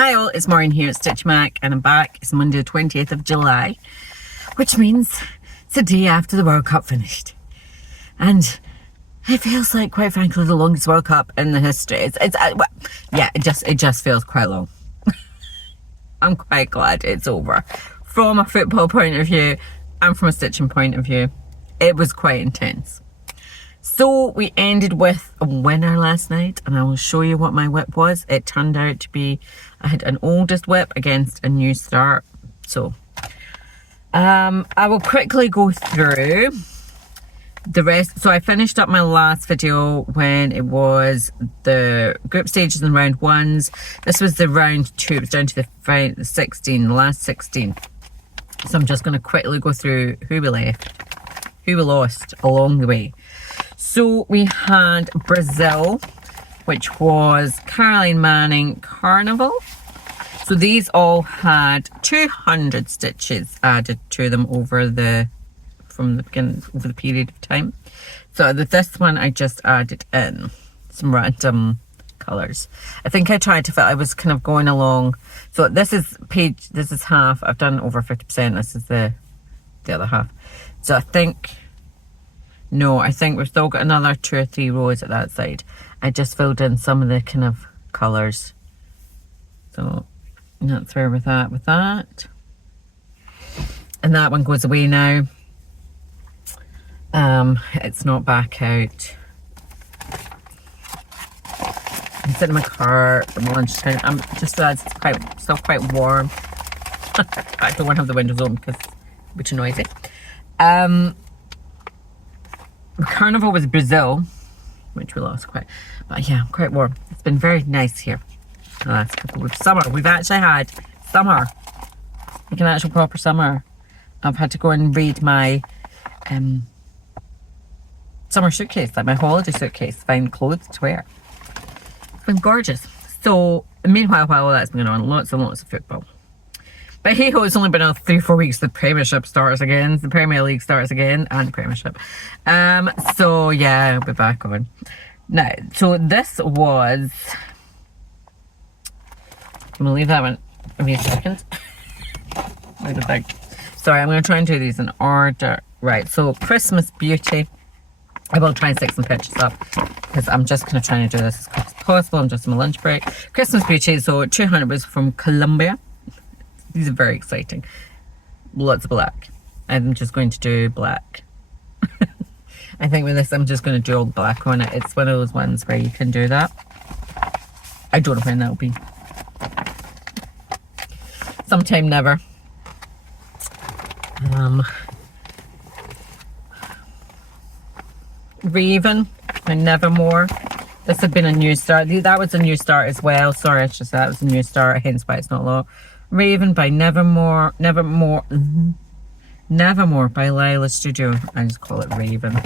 Hi all, it's Maureen here at Stitch Mac and I'm back. It's Monday the 20th of July, which means it's the day after the World Cup finished. And it feels like, quite frankly, the longest World Cup in the history. It just feels quite long. I'm quite glad it's over. From a football point of view and from a stitching point of view, it was quite intense. So we ended with a winner last night, and I will show you what my whip was. It turned out to be, I had an oldest whip against a new start. So I will quickly go through the rest. So I finished up my last video when it was the group stages and round ones. This was the round two. It was down to the 16, the last 16. So I'm just going to quickly go through who we left, who we lost along the way. So we had Brazil, which was Caroline Manning Carnival. So these all had 200 stitches added to them over the period of time. So with this one, I just added in some random colours. I think I tried to fit, I was kind of going along. So this is half. I've done over 50%. This is the other half. So I think we've still got another 2 or 3 rows at that side. I just filled in some of the kind of colours. So that's where with that. And that one goes away now. It's not back out. I'm sitting in my car at lunchtime. I'm just glad it's still quite warm. I don't want to have the windows open because it's a bit noisy. Carnival was Brazil, which we lost quite, but yeah, quite warm. It's been very nice here the last couple of summer. We've actually had summer, like an actual proper summer. I've had to go and read my summer suitcase, like my holiday suitcase, find clothes to wear. It's been gorgeous. So meanwhile, while all that's been going on, lots and lots of football. But hey ho, it's only been 3 or 4 weeks. The Premiership starts again. The Premier League starts again, and the Premiership. So yeah, I'll be back on. Now, so this was. I'm gonna leave that one. Give me a second. Wait a sec. Sorry, I'm gonna try and do these in order. Right. So Christmas Beauty. I will try and stick some pictures up because I'm just gonna try and do this as quick as possible. I'm just on my lunch break. Christmas Beauty. So 200 was from Colombia. These are very exciting. Lots of black. I'm just going to do black. I think with this, I'm just going to do all the black on it. It's one of those ones where you can do that. I don't know when that'll be. Sometime never. Raven and Nevermore. This had been a new start. That was a new start as well. Sorry, it's just that was a new start, hence why it's not low. Raven by Nevermore by Lila Studio. I just call it Raven.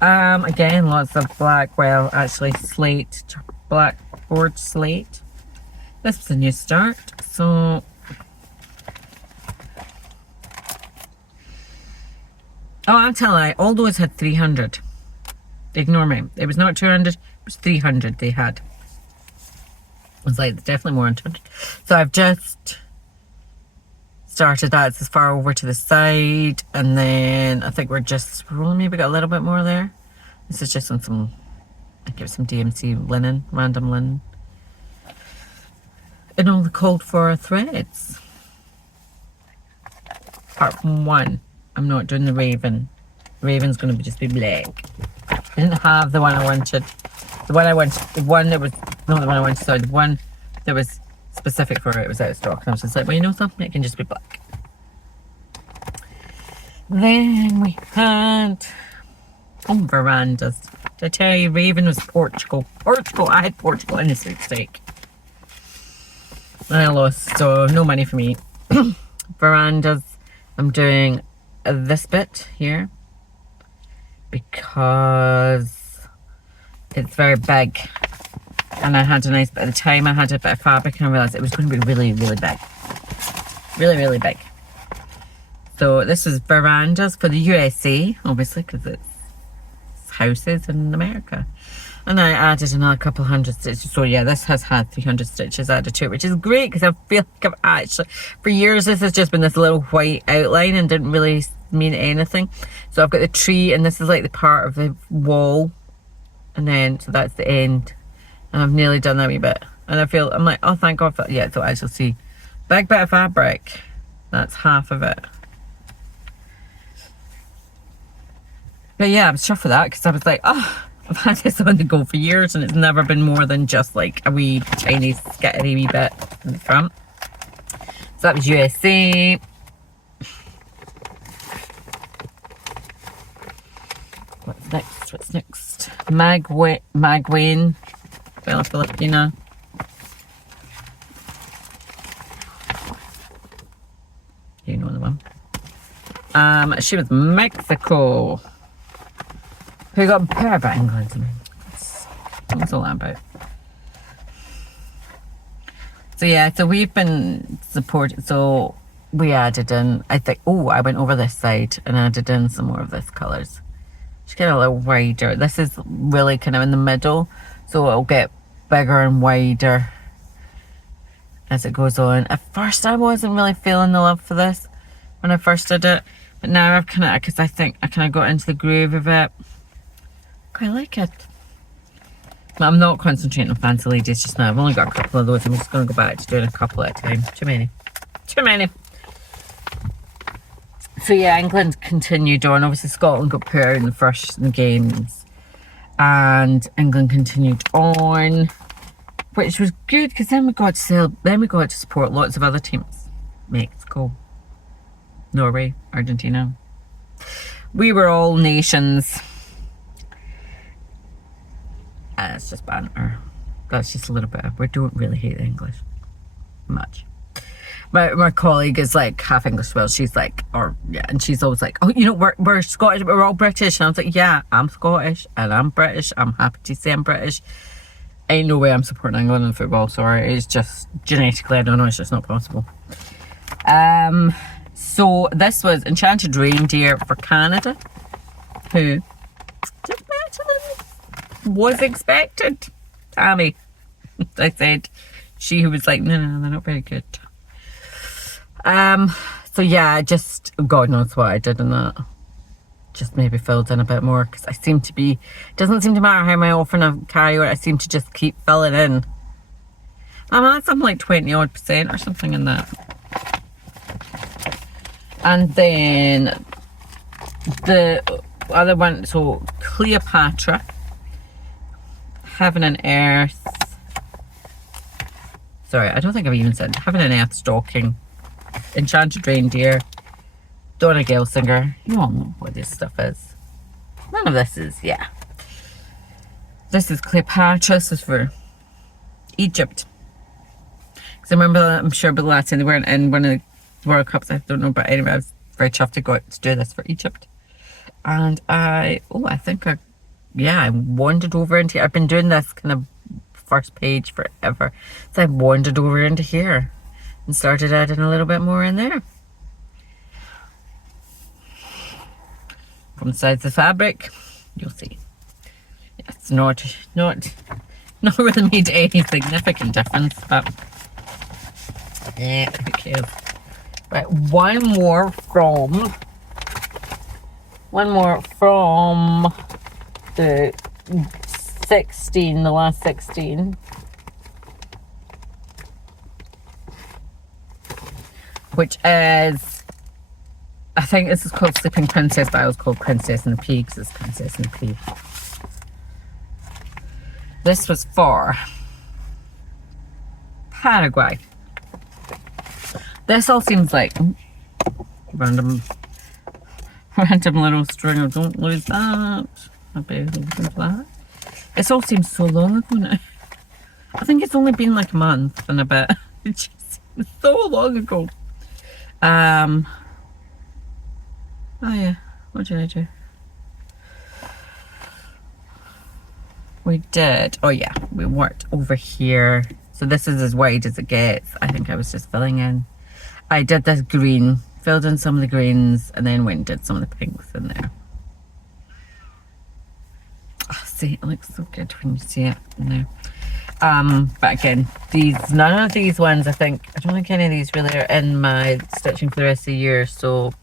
Again, lots of black. Well, actually, slate, blackboard slate. This was a new start. So, I'm telling you, all those had 300. Ignore me. It was not 200. It was 300 they had. I was like, definitely more than 200. So I've just started that. It's as far over to the side. And then I think we're only maybe got a little bit more there. This is just on some, I give some DMC linen, random linen. And all the called for threads. Apart from one. I'm not doing the Raven. The Raven's going to just be black. I didn't have the one I wanted. The one that was, not the one I wanted, sorry, the one that was specific for it was out of stock. And I was just like, well, you know something? It can just be black. Then we had, verandas. Did I tell you, Raven was Portugal. I had Portugal in the sweepstake. I lost, so no money for me. Verandas, I'm doing this bit here because it's very big, and I had a nice bit of time. I had a bit of fabric, and I realised it was going to be really, really big. Really, really big. So this is verandas for the USA, obviously, because it's houses in America. And I added another couple hundred stitches. So yeah, this has had 300 stitches added to it, which is great because I feel like I've actually, for years, this has just been this little white outline and didn't really mean anything. So I've got the tree, and this is like the part of the wall. And then, so that's the end. And I've nearly done that wee bit. And I'm like, oh, thank God for that. Yeah, so as you'll see, big bit of fabric. That's half of it. But yeah, I was chuffed for that because I was like, oh, I've had this on the go for years and it's never been more than just like a wee tiny skittery wee bit in the front. So that was USA. What's next? What's next? Magwayne, Bella Filipina. You know the one. She was Mexico. Who got a pair of England? I mean, what's all that about? So yeah, so we've been supported. So we added in, I think, oh, I went over this side and added in some more of this colours. Just get a little wider. This is really kind of in the middle, so it'll get bigger and wider as it goes on. At first, I wasn't really feeling the love for this when I first did it, but now I've kind of, because I think I kind of got into the groove of it. Quite like it. But I'm not concentrating on fancy ladies just now. I've only got a couple of those. I'm just going to go back to doing a couple at a time. Too many. Too many. So yeah, England continued on. Obviously Scotland got put out in the first games. And England continued on. Which was good because then we got to support lots of other teams. Mexico, Norway, Argentina. We were all nations. And it's just banter. That's just a little bit of, we don't really hate the English much. My colleague is like half English as well. She's like, and she's always like, oh, you know, we're Scottish, but we're all British. And I was like, yeah, I'm Scottish and I'm British. I'm happy to say I'm British. Ain't no way I'm supporting England in football. Sorry, it's just genetically, I don't know, it's just not possible. So this was Enchanted Reindeer for Canada, who did better than was expected. Tammy, I said, she who was like, no, they're not very good. So yeah, just God knows what I did in that. Just maybe filled in a bit more because I seem to be, it doesn't seem to matter how often I carry it, I seem to just keep filling in. I'm at something like 20% or something in that. And then the other one, so Cleopatra, Heaven and Earth. Sorry, I don't think I've even said Heaven and Earth stocking, Enchanted Reindeer, Donna Gelsinger. You all know what this stuff is. None of this is, yeah. This is Cleopatra. This is for Egypt. Because I remember, I'm sure, but the last time they weren't in one of the World Cups. I don't know, but anyway, I was very chuffed to go to do this for Egypt. And I wandered over into here. I've been doing this kind of first page forever. So I wandered over into here and started adding a little bit more in there. From the sides of the fabric, you'll see. It's not really made any significant difference, but yeah, who cares? Right, one more from the 16, the last 16. Which is, I think this is called Sleeping Princess, but I was called Princess and the Pea because it's Princess and the Pea. This was for Paraguay. This all seems like random little string of don't lose that. I'll be looking for that. This all seems so long ago now. I think it's only been like a month and a bit. It just seems so long ago. Oh yeah, what did I do? We did, oh yeah, we worked over here. So this is as wide as it gets. I think I was just filling in. I did this green, filled in some of the greens, and then went and did some of the pinks in there. Oh, see, it looks so good when you see it now. But again, none of these ones, I don't think any of these really are in my stitching for the rest of the year, so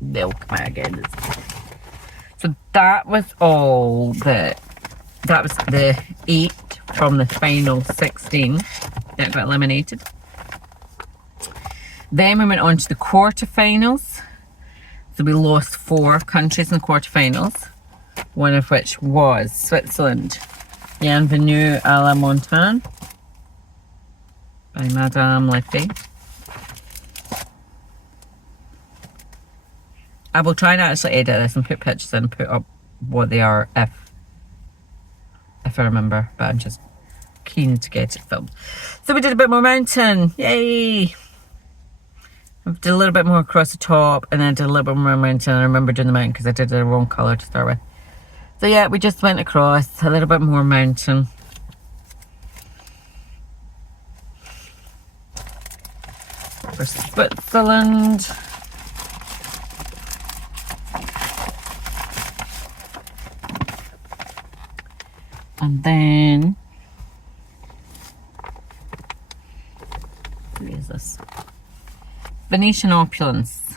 they'll come out again. So that was that was the 8 from the final 16 that got eliminated. Then we went on to the quarterfinals. So we lost 4 countries in the quarterfinals, one of which was Switzerland. Bienvenue à la Montagne by Madame Leffy. I will try and actually edit this and put pictures in and put up what they are if I remember, but I'm just keen to get it filmed. So we did a bit more mountain, yay! I did a little bit more across the top, and then I did a little bit more mountain. I remember doing the mountain because I did the wrong colour to start with. So yeah, we just went across a little bit more mountain. For Switzerland. And then, who is this? Venetian opulence.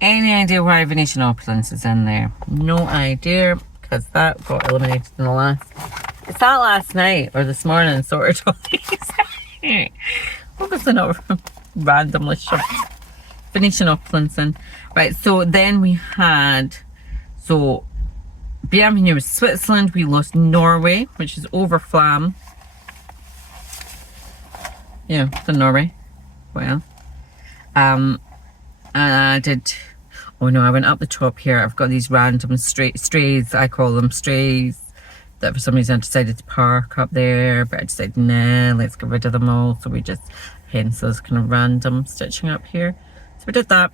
Any idea why Venetian opulence is in there? No idea, because that got eliminated in the last. It's that last night or this morning, sort of. Obviously not randomly shoved Venetian opulence in. Right, so then we had, so Bienvenue was Switzerland. We lost Norway, which is over Flam. Yeah, the Norway. Well, and I did. Oh no, I went up the top here. I've got these random strays. I call them strays. That for some reason I decided to park up there, but I decided nah, let's get rid of them all. So we just, hence those kind of random stitching up here. So we did that.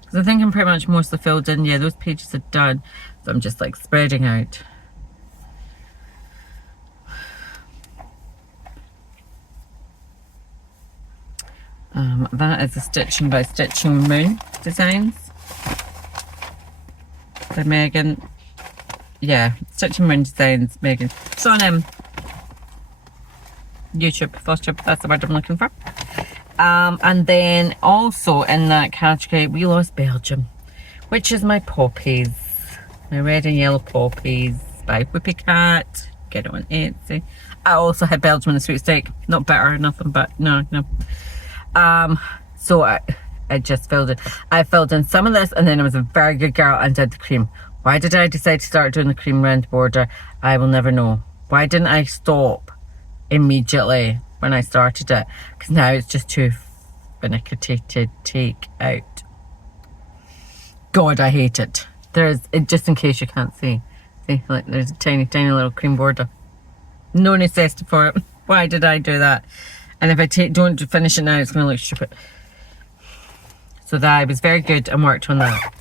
Because I think I'm pretty much mostly filled in. Yeah, those pages are done. So I'm just like spreading out. That is a stitching by Stitching Moon Designs by Megan. Yeah, Stitching Moon Designs, Megan. It's on YouTube, FOSTube, that's the word I'm looking for. And then also in that category, we lost Belgium, which is my poppies. My red and yellow poppies by Whoopie Cat. Get it on Etsy. I also had Belgium in the sweepstake. Not bitter, nothing, but no. So I just filled it. I filled in some of this, and then I was a very good girl and did the cream. Why did I decide to start doing the cream round the border? I will never know. Why didn't I stop immediately when I started it? Because now it's just too finicky to take out. God, I hate it. Just in case you can't see, like there's a tiny little cream border. No necessity for it. Why did I do that? And if I don't finish it now, it's going to look stupid. So that I was very good and worked on that.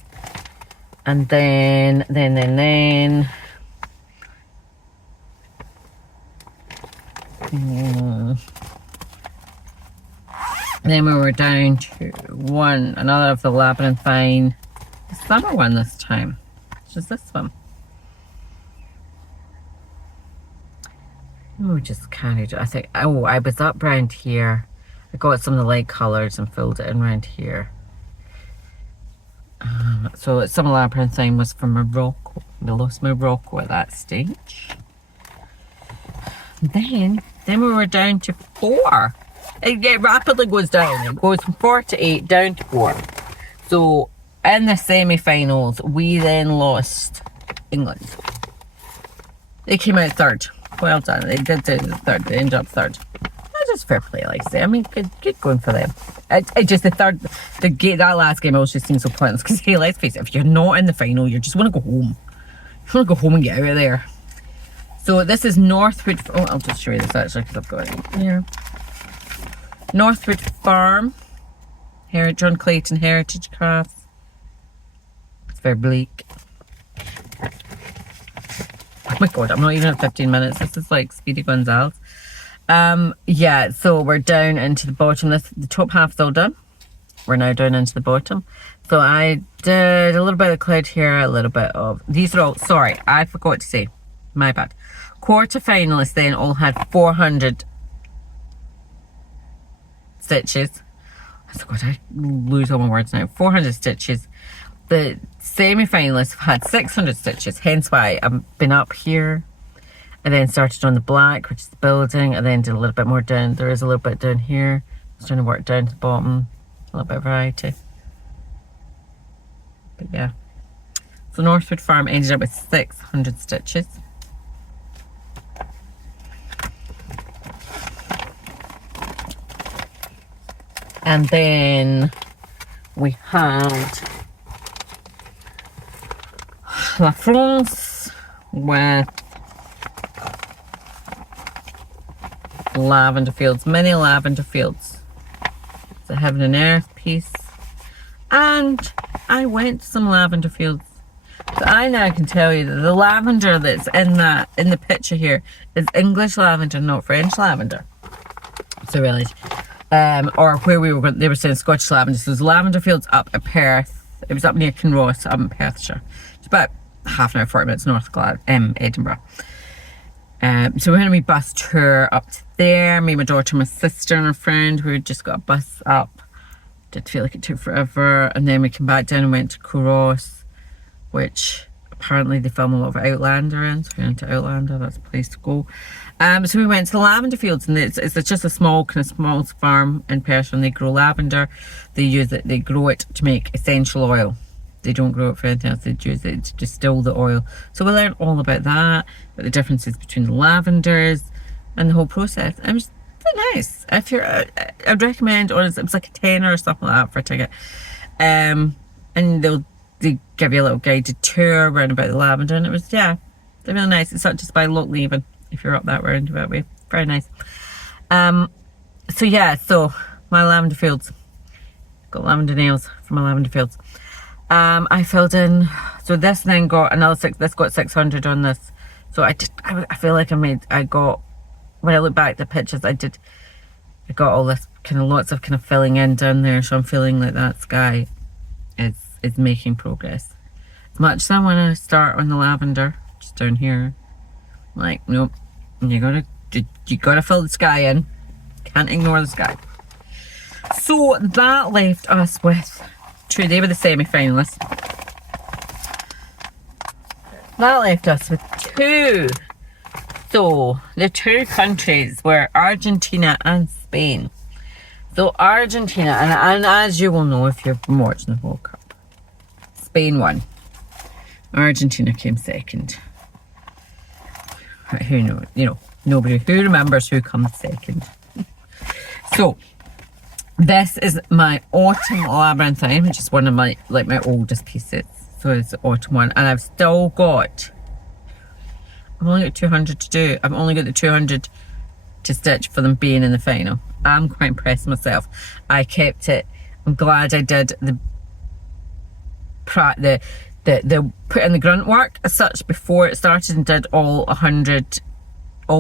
And then we were down to another of the Labyrinthine, the summer one this time, which is this one. Oh, just carried it. I think, I was up round here. I got some of the light colours and filled it in round here. So some of Labyrinthine was from Morocco. We lost Morocco at that stage. Then we were down to 4. It rapidly goes down. It goes from 4 to 8 down to 4. So in the semi-finals, we then lost England. They came out 3rd. Well done. They did do the 3rd. They ended up 3rd. That's just fair play, like I say. I mean, good going for them. It just that last game always just seems so pointless because, hey, let's face it, if you're not in the final, you just want to go home. You want to go home and get out of there. So this is Northwood. Oh, I'll just show you this actually because I've got it here. Northwood Farm, John Clayton Heritage Crafts. It's very bleak. Oh my god, I'm not even at 15 minutes. This is like Speedy Gonzales. Yeah, so we're down into the bottom. The top half's all done. We're now down into the bottom. So I did a little bit of cloud here, a little bit of, these are all, sorry, I forgot to say, my bad. Quarterfinalists then all had 400 stitches. I lose all my words now. 400 stitches. The semi-finalists had 600 stitches, hence why I've been up here. I then started on the black, which is the building, and then did a little bit more down. There is a little bit down here. I was trying to work down to the bottom. A little bit of variety. But yeah. So Northwood Farm ended up with 600 stitches. And then we had La France with lavender fields, mini lavender fields. It's a heaven and earth piece. And I went to some lavender fields. So I now can tell you that the lavender that's in the picture here is English lavender, not French lavender. So really, or where we were going, they were saying Scottish lavender. So there's lavender fields up at Perth. It was up near Kinross, up in Perthshire. It's about half an hour, 40 minutes north of Edinburgh. So we had a wee bus tour up to there. Me, my daughter, my sister and a friend who had just got a bus up. Did feel like it took forever. And then we came back down and went to Kinross, which apparently they film a lot of Outlander in. So we went to Outlander, that's a place to go. So we went to the lavender fields, and it's just a small farm in Perth, and they grow lavender. They grow it to make essential oil. They don't grow it for anything else. They use it to distill the oil. So we learned all about that, about the differences between the lavenders and the whole process. It was very nice. If you're, I'd recommend, or it was like a tenner or something like that for a ticket. And they give you a little guided tour around about the lavender, and it was, yeah, they're really nice. It's not just by Lochleven, if you're up that way. Very nice. So yeah, so my lavender fields. Got lavender nails from my lavender fields. I filled in, so this then got another this got 600 on this. So I feel like when I look back at the pictures, I got all this kind of lots of kind of filling in down there. So I'm feeling like that sky is making progress. As much as I want to start on the lavender, just down here, like, nope, you gotta fill the sky in. Can't ignore the sky. So that left us with two. They were the semi-finalists. That left us with two. So the two countries were Argentina and Spain. So Argentina, and as you will know if you've been watching the World Cup, Spain won. Argentina came second. Who knows? Nobody who remembers who comes second. So this is my autumn labyrinthine, which is one of my oldest pieces. So it's the autumn one, and I've only got 200 to do. I've only got the 200 to stitch for them being in the final. I'm quite impressed myself. I kept it. I'm glad I did the put in the grunt work as such before it started, and did all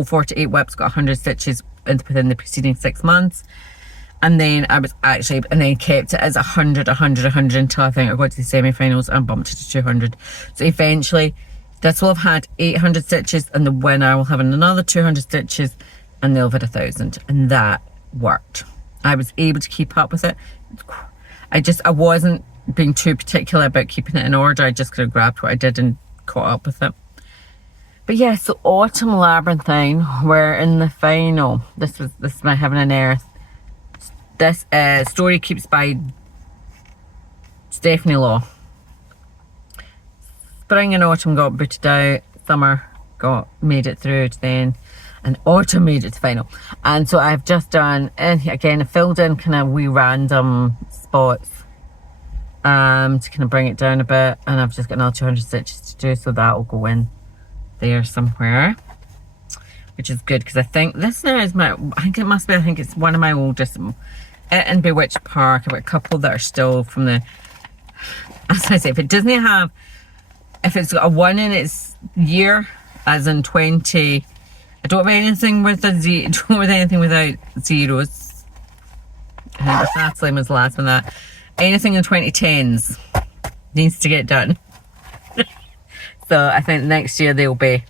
48 whips, got 100 stitches within the preceding 6 months. And then kept it as 100 until I think I got to the semi-finals and bumped it to 200. So eventually this will have had 800 stitches, and the winner will have another 200 stitches, and they'll have had 1,000. And that worked. I was able to keep up with it. I wasn't being too particular about keeping it in order. I just kind of grabbed what I did and caught up with it. But yeah, so Autumn Labyrinthine, we're in the final. This is my Heaven and Earth. This Story Keeps by Stephanie Law. Spring and autumn got booted out. Summer made it through to then, and autumn made it to final. And so I've just done, and again, I filled in kind of wee random spots to kind of bring it down a bit, and I've just got another 200 stitches to do, so that will go in there somewhere, which is good, because I think this now is I think it's one of my oldest. It and Bewitched Park, I've got a couple that are still from the, as I say, if it's got a 1 in its year, as in 20, I don't have anything with anything without zeros. I think the Fast Lane was the last one. That anything in 2010s. needs to get done. So I think next year they'll be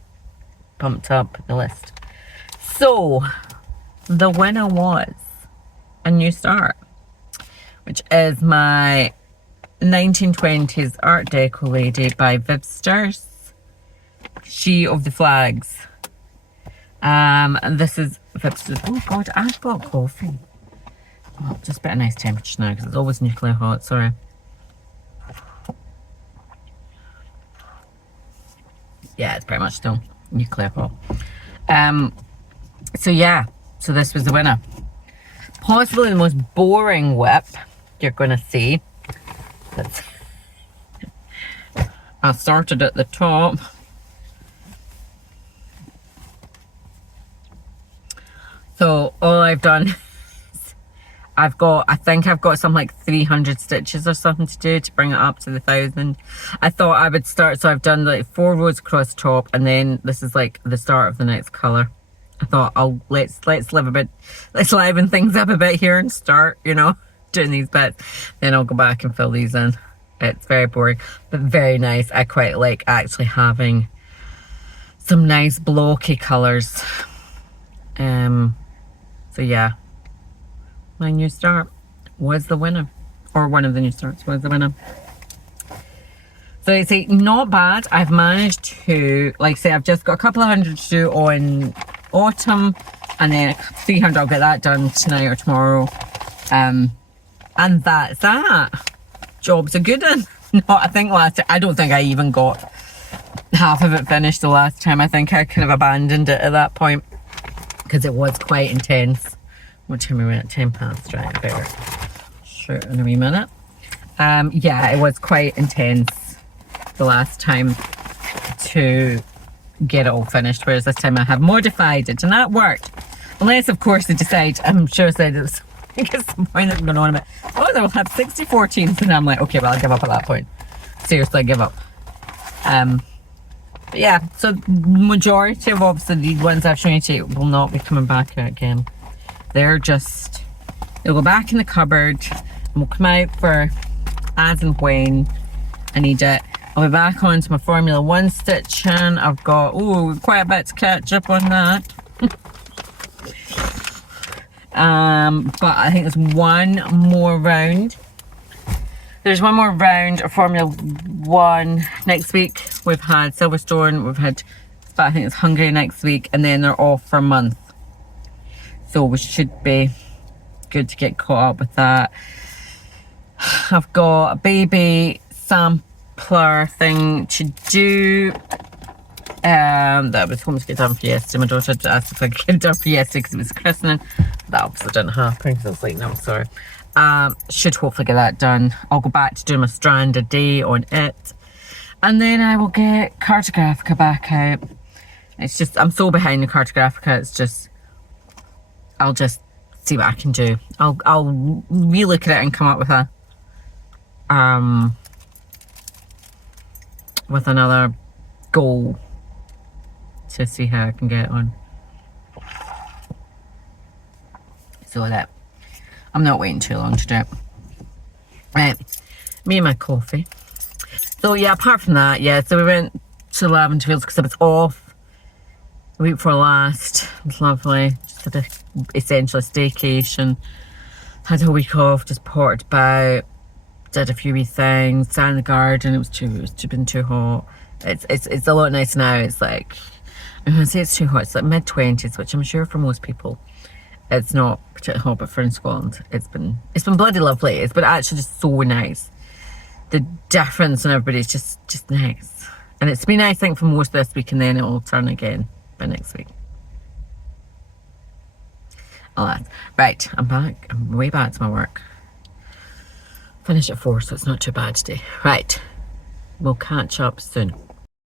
bumped up the list. So the winner was A New Start, which is my 1920s Art Deco lady by Vibsters. She of the Flags. And this is Vibsters. Oh God, I've got coffee. Oh, just a bit of nice temperature now because it's always nuclear hot. Sorry. Yeah, it's pretty much still nuclear hot. So yeah, so this was the winner. Possibly the most boring whip you're gonna see. I started at the top. So all I've done is I think I've got some like 300 stitches or something to do to bring it up to the 1,000. I thought I would start, so I've done like 4 rows across the top, and then this is like the start of the next colour. I thought let's liven things up a bit here and start, you know, doing these bits. Then I'll go back and fill these in. It's very boring, but very nice. I quite like actually having some nice blocky colours. So yeah, my new start was the winner, or one of the new starts was the winner. So you see, not bad. I've managed to, like say, I've just got a couple of hundred to do on autumn, and then 300 I'll get that done tonight or tomorrow. And that's that. Job's a good one. No, I think I don't think I even got half of it finished the last time. I think I kind of abandoned it at that point because it was quite intense. What time are we at? 10 past, right? I better shoot in a wee minute. Yeah, it was quite intense the last time to get it all finished, whereas this time I have modified it, and that worked. Unless, of course, they decide, I'm sure said it was, I think it's the point I'm going on about, oh, they'll have 64 teams, and I'm like, okay, well, I'll give up at that point. Seriously, I give up. But yeah, so majority of obviously the ones I've shown you today will not be coming back out again. They'll go back in the cupboard, and will come out for as and when I need it. I'll be back onto my Formula 1 stitching. I've got, quite a bit to catch up on that. But I think there's one more round. There's one more round of Formula 1 next week. We've had Silverstone, but I think it's Hungary next week, and then they're off for a month. So we should be good to get caught up with that. I've got a baby sampler thing to do. That was home to get done for yesterday. My daughter asked if I could get it done for yesterday because it was christening. That obviously didn't happen because I was like, no, I'm sorry. Should hopefully get that done. I'll go back to doing my strand a day on it. And then I will get Cartographica back out. It's just, I'm so behind the Cartographica, it's just, I'll just see what I can do. I'll relook at it and come up with another goal to see how I can get on. So that I'm not waiting too long to do it. Right, me and my coffee. So yeah, apart from that, yeah, so we went to Lavender Fields because I was off the week before last. It was lovely. Just had essentially a staycation. Had a week off, just potted about, did a few wee things, sat in the garden. It was been too hot. It's a lot nicer now. It's like, I'm gonna say it's too hot. It's like mid-20s, which I'm sure for most people it's not particularly hot, but for in Scotland, it's been bloody lovely. It's been actually just so nice. The difference in everybody is just nice. And it's been nice, I think, for most this week, and then it will turn again by next week. Alas. Right, I'm back. I'm way back to my work. Finish at 4, so it's not too bad today. Right, we'll catch up soon.